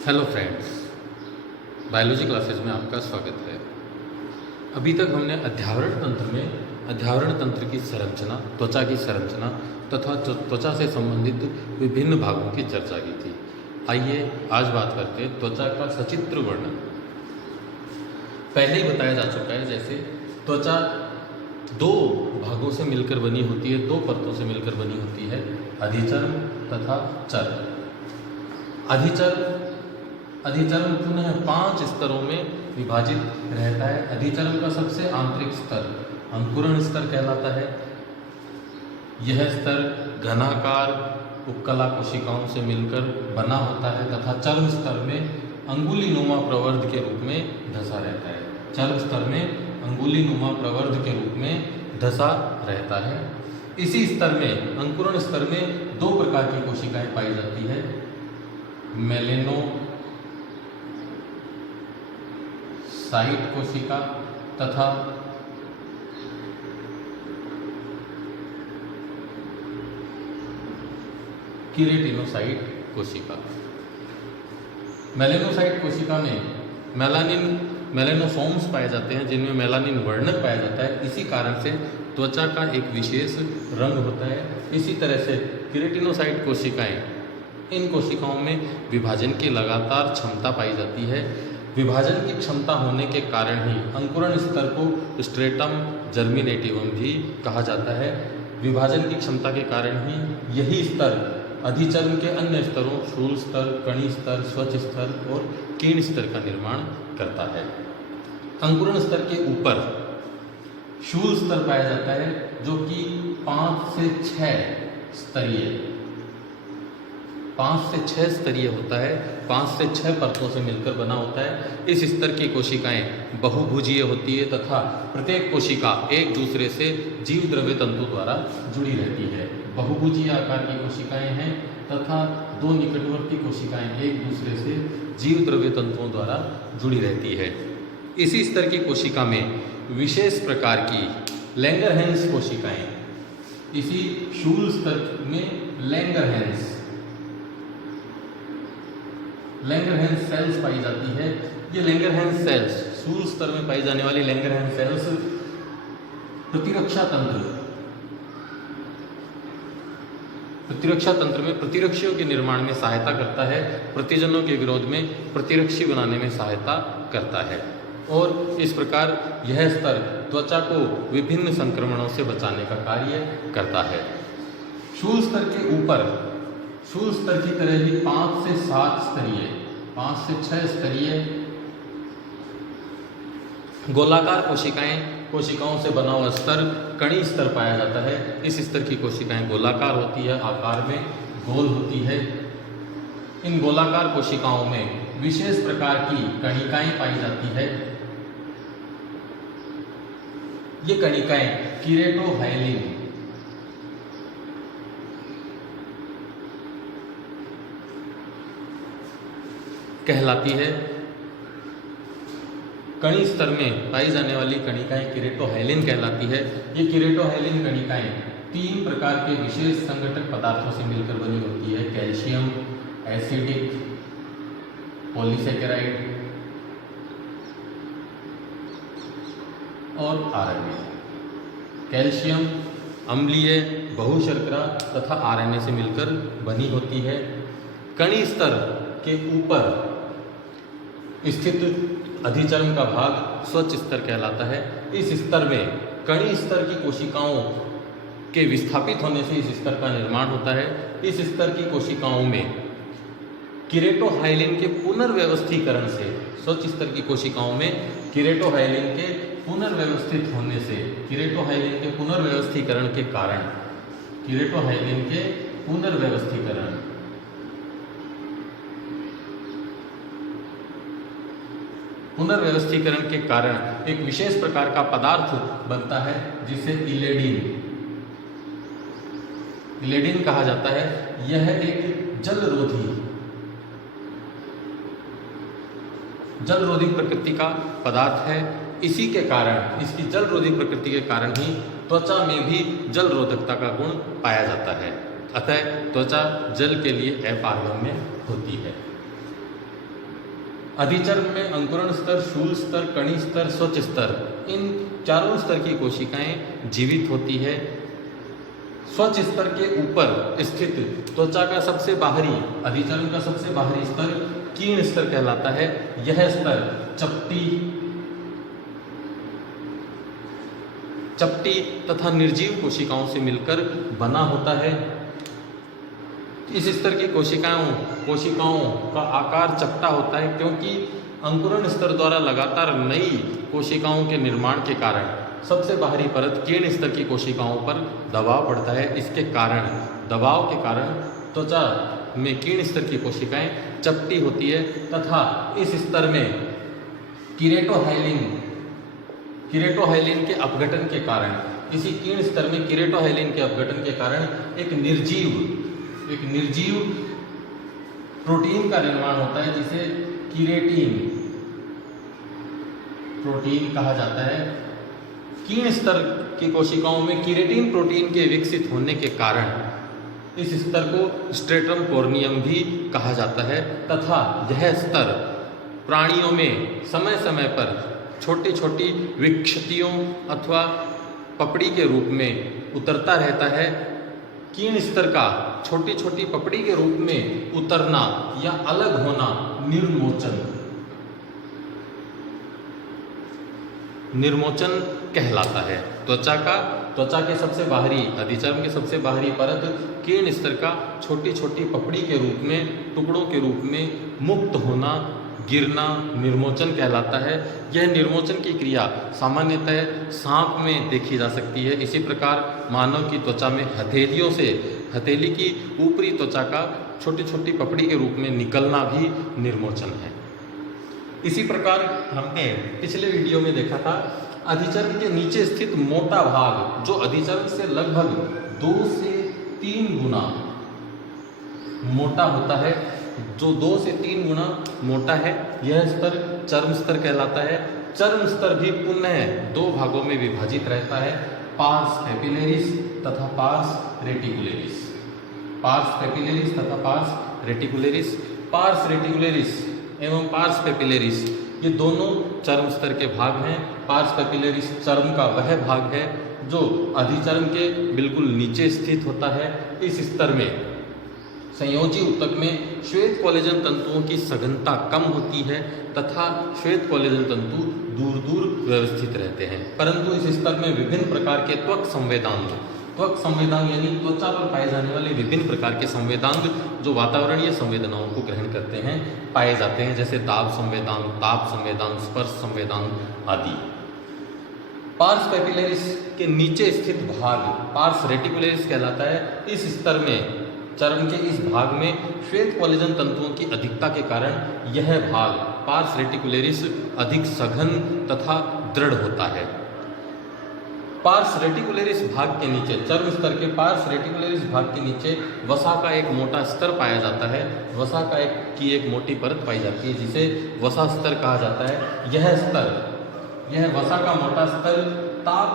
Hello friends, biology classes में आपका स्वागत है। अभी तक हमने अध्यावरण तंत्र की संरचना, त्वचा की संरचना तथा त्वचा से संबंधित विभिन्न भागों की चर्चा की थी। आइए आज बात करते हैं त्वचा का सचित्र वर्णन। पहले ही बताया जा चुका है, जैसे त्वचा दो भागों से मिलकर बनी होती है, दो परतों से मिलकर बनी होती है, अधिचर्म तथा चर्म। अधिचर्म पुनः 5 स्तरों में विभाजित रहता है। अधिचर्म का सबसे आंतरिक स्तर अंकुरण स्तर कहलाता है। यह स्तर घनाकार उपकला कोशिकाओं से मिलकर बना होता है तथा चर्म स्तर में अंगुलीनुमा प्रवर्ध के रूप में धंसा रहता है। चर्म स्तर में अंगुलीनुमा प्रवर्ध के रूप में धंसा रहता है। इसी स्तर में, अंकुरण स्तर में, 2 प्रकार की कोशिकाएं पाई जाती है, मेलेनोसाइट कोशिका तथा कीरेटिनोसाइट कोशिका। मेलेनोसाइट कोशिका में मेलेनोसोम्स पाए जाते हैं, जिनमें मेलानिन वर्णक पाया जाता है। इसी कारण से त्वचा का एक विशेष रंग होता है। इसी तरह से कीरेटिनोसाइट कोशिकाएं, इन कोशिकाओं में विभाजन की लगातार क्षमता पाई जाती है। विभाजन की क्षमता होने के कारण ही अंकुरण स्तर को स्ट्रेटम जर्मिनेटिवम भी कहा जाता है। विभाजन की क्षमता के कारण ही यही स्तर अधिचर्म के अन्य स्तरों, शूल स्तर, कणी स्तर, स्वच्छ स्तर और किरण स्तर का निर्माण करता है। अंकुरण स्तर के ऊपर शूल स्तर पाया जाता है, जो कि 5 से 6 स्तरीय होता है। 5 से 6 परतों से मिलकर बना होता है। इस स्तर की कोशिकाएं बहुभुजीय होती है तथा प्रत्येक कोशिका एक दूसरे से जीव द्रव्य तंतु द्वारा जुड़ी रहती है। बहुभुजीय आकार की कोशिकाएं हैं तथा 2 निकटवर्ती कोशिकाएं एक दूसरे से जीव द्रव्य तंतुओं द्वारा जुड़ी रहती है। इसी स्तर की कोशिका में विशेष प्रकार की लैंगरहैंस कोशिकाएं, इसी शूल स्तर में लैंगरहैंस सेल्स पाई जाती है। ये लैंगरहैंस सेल्स, शूल स्तर में पाई जाने वाली लैंगरहैंस सेल्स प्रतिरक्षा तंत्र में प्रतिरक्षियों के निर्माण में सहायता करता है, प्रतिजनों के विरोध में प्रतिरक्षी बनाने में सहायता करता है और इस प्रकार यह स्तर त्वचा को विभिन्न संक्रमणों से बचाने का कार्य करता है। शूल स्तर के ऊपर, शूल स्तर की तरह ही 5 से 7 स्तरीय, 5 से 6 स्तरीय गोलाकार कोशिकाओं से बना हुआ स्तर कणी स्तर पाया जाता है। इस स्तर की कोशिकाएं गोलाकार होती है, आकार में गोल होती है। इन गोलाकार कोशिकाओं में विशेष प्रकार की कणिकाएं पाई जाती है। ये कणिकाएं कीरेटोहाइलिन कहलाती है। कणी स्तर में पाई जाने वाली कणिकाएं कीरेटोहाइलिन कहलाती है। ये कीरेटोहाइलिन कणिकाएं 3 प्रकार के विशेष संघटक पदार्थों से मिलकर बनी होती है, कैल्शियम, एसिडिक पॉलीसेकेराइड और आरएनए। कैल्शियम अम्लीय बहुशर्करा तथा आरएनए से मिलकर बनी होती है। कणी स्तर के ऊपर स्थित अधिचर्म का भाग स्वच्छ स्तर कहलाता है। इस स्तर में कणी स्तर की कोशिकाओं के विस्थापित होने से इस स्तर का निर्माण होता है। इस स्तर की कोशिकाओं में कीरेटोहाइलिन के पुनर्व्यवस्थीकरण से, स्वच्छ स्तर की कोशिकाओं में कीरेटोहाइलिन के पुनर्व्यवस्थित होने से, कीरेटोहाइलिन के पुनर्व्यवस्थीकरण के कारण, कीरेटोहाइलिन के पुनर्व्यवस्थीकरण के कारण एक विशेष प्रकार का पदार्थ बनता है, जिसे इलेडिन कहा जाता है। यह एक जलरोधी प्रकृति का पदार्थ है। इसी के कारण, इसकी जलरोधी प्रकृति के कारण ही त्वचा में भी जल रोधकता का गुण पाया जाता है। अतः त्वचा जल के लिए अपारगम्य होती है। अधिचर्म में अंकुरण स्तर, शूल स्तर, कणी स्तर, स्वच्छ स्तर, इन चारों स्तर की कोशिकाएं जीवित होती है। स्वच्छ स्तर के ऊपर स्थित त्वचा का सबसे बाहरी, अधिचर्म का सबसे बाहरी स्तर कीर्ण स्तर कहलाता है। यह स्तर चपटी तथा निर्जीव कोशिकाओं से मिलकर बना होता है। इस स्तर की कोशिकाओं का आकार चपटा होता है, क्योंकि अंकुरण स्तर द्वारा लगातार नई कोशिकाओं के निर्माण के कारण सबसे बाहरी परत कीर्ण स्तर की कोशिकाओं पर दबाव पड़ता है। इसके कारण, दबाव के कारण त्वचा में कीर्ण स्तर की कोशिकाएं चपटी होती है तथा इस स्तर में कीरेटोहाइलिन के अपघटन के कारण, इसी कीर्ण स्तर में कीरेटोहाइलिन के अपघटन के कारण एक निर्जीव प्रोटीन का निर्माण होता है, जिसे कीरेटिन प्रोटीन कहा जाता है। कीर्ण स्तर की कोशिकाओं में कीरेटिन प्रोटीन के विकसित होने के कारण इस स्तर को स्ट्रेटम कॉर्नियम भी कहा जाता है तथा यह स्तर प्राणियों में समय समय पर छोटी छोटी विक्षतियों अथवा पपड़ी के रूप में उतरता रहता है। कीर्ण स्तर का छोटी छोटी पपड़ी के रूप में उतरना या अलग होना निर्मोचन कहलाता है। त्वचा के सबसे बाहरी, अधिचर्म के सबसे बाहरी परत कीर्ण स्तर का छोटी छोटी पपड़ी के रूप में, टुकड़ों के रूप में मुक्त होना, गिरना निर्मोचन कहलाता है। यह निर्मोचन की क्रिया सामान्यतः सांप में देखी जा सकती है। इसी प्रकार मानव की त्वचा में हथेली की ऊपरी त्वचा का छोटी छोटी पपड़ी के रूप में निकलना भी निर्मोचन है। इसी प्रकार हमने पिछले वीडियो में देखा था, अधिचर्म के नीचे स्थित मोटा भाग जो अधिचर्म से लगभग 2 से 3 गुना मोटा होता है, जो 2 से 3 गुना मोटा है, यह स्तर चर्म स्तर कहलाता है। चर्म स्तर भी पुनः 2 भागों में विभाजित रहता है, पार्स पेपिलेरिस तथा पार्स रेटिकुलेरिस। पार्स रेटिकुलेरिस एवं पार्स पेपिलेरिस, ये दोनों चर्म स्तर के भाग हैं। पार्स पेपिलेरिस चर्म का वह भाग है जो अधिचर्म के बिल्कुल नीचे स्थित होता है। इस स्तर में संयोजी ऊतक में श्वेत कोलेजन तंतुओं की सघनता कम होती है तथा श्वेत कोलेजन तंतु दूर दूर व्यवस्थित रहते हैं, परंतु इस स्तर में विभिन्न प्रकार के त्वक संवेदांग यानी त्वचा पर पाए जाने वाले विभिन्न प्रकार के संवेदांग जो वातावरणीय संवेदनाओं को ग्रहण करते हैं पाए जाते हैं, जैसे दाब संवेदांग, स्पर्श संवेदांग आदि। पार्स पेपिलेरिस के नीचे स्थित भाग पार्स रेटिकुलेरिस कहलाता है। इस स्तर में, चर्म के इस भाग में श्वेत कोलेजन तंतुओं की अधिकता के कारण यह भाग पार्स रेटिकुलेरिस अधिक सघन तथा दृढ़ होता है। पार्स रेटिकुलेरिस भाग के नीचे, चर्म स्तर के पार्स रेटिकुलेरिस भाग के नीचे वसा का एक मोटा स्तर पाया जाता है। वसा का एक मोटी परत पाई जाती है, जिसे वसा स्तर कहा जाता है। यह वसा का मोटा स्तर ताप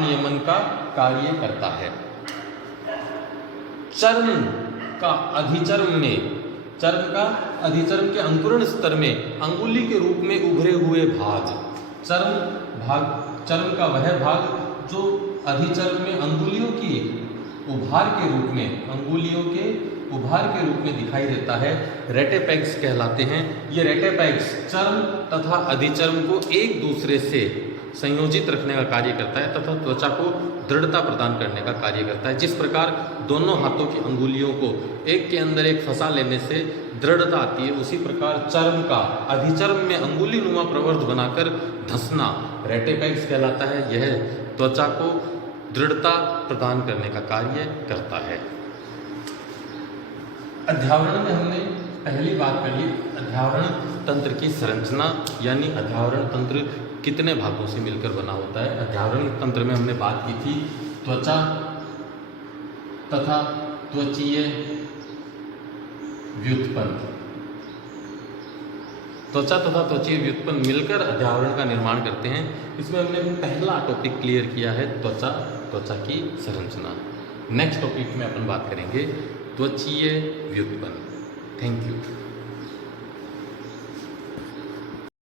नियमन का कार्य करता है। अधिचर्म के अंकुरण स्तर में अंगुली के रूप में उभरे हुए भाग, चर्म का वह भाग जो अधिचर्म में अंगुलियों के उभार के रूप में दिखाई देता है, रेटेपेग्स कहलाते हैं। ये रेटेपेग्स चर्म तथा अधिचर्म को एक दूसरे से संयोजित रखने का कार्य करता है तथा त्वचा को दृढ़ता प्रदान करने का कार्य करता है। जिस प्रकार दोनों हाथों की अंगुलियों को एक के अंदर एक फंसा लेने से दृढ़ता आती है, उसी प्रकार चर्म का अधिचर्म में अंगुली नुमा प्रवर्ध बनाकर धंसना रेटेपेग्स कहलाता है। यह त्वचा को दृढ़ता प्रदान करने का कार्य करता है। अध्यावरण में हमने पहली बात करी अध्यावरण तंत्र की संरचना, यानी अध्यावरण तंत्र कितने भागों से मिलकर बना होता है। अध्यावरण तंत्र में हमने बात की थी त्वचा तथा त्वचीय व्युत्पन्न मिलकर अध्यावरण का निर्माण करते हैं। इसमें हमने पहला टॉपिक क्लियर किया है त्वचा की संरचना। नेक्स्ट टॉपिक में अपन बात करेंगे त्वचीय व्युत्पन्न। Thank you.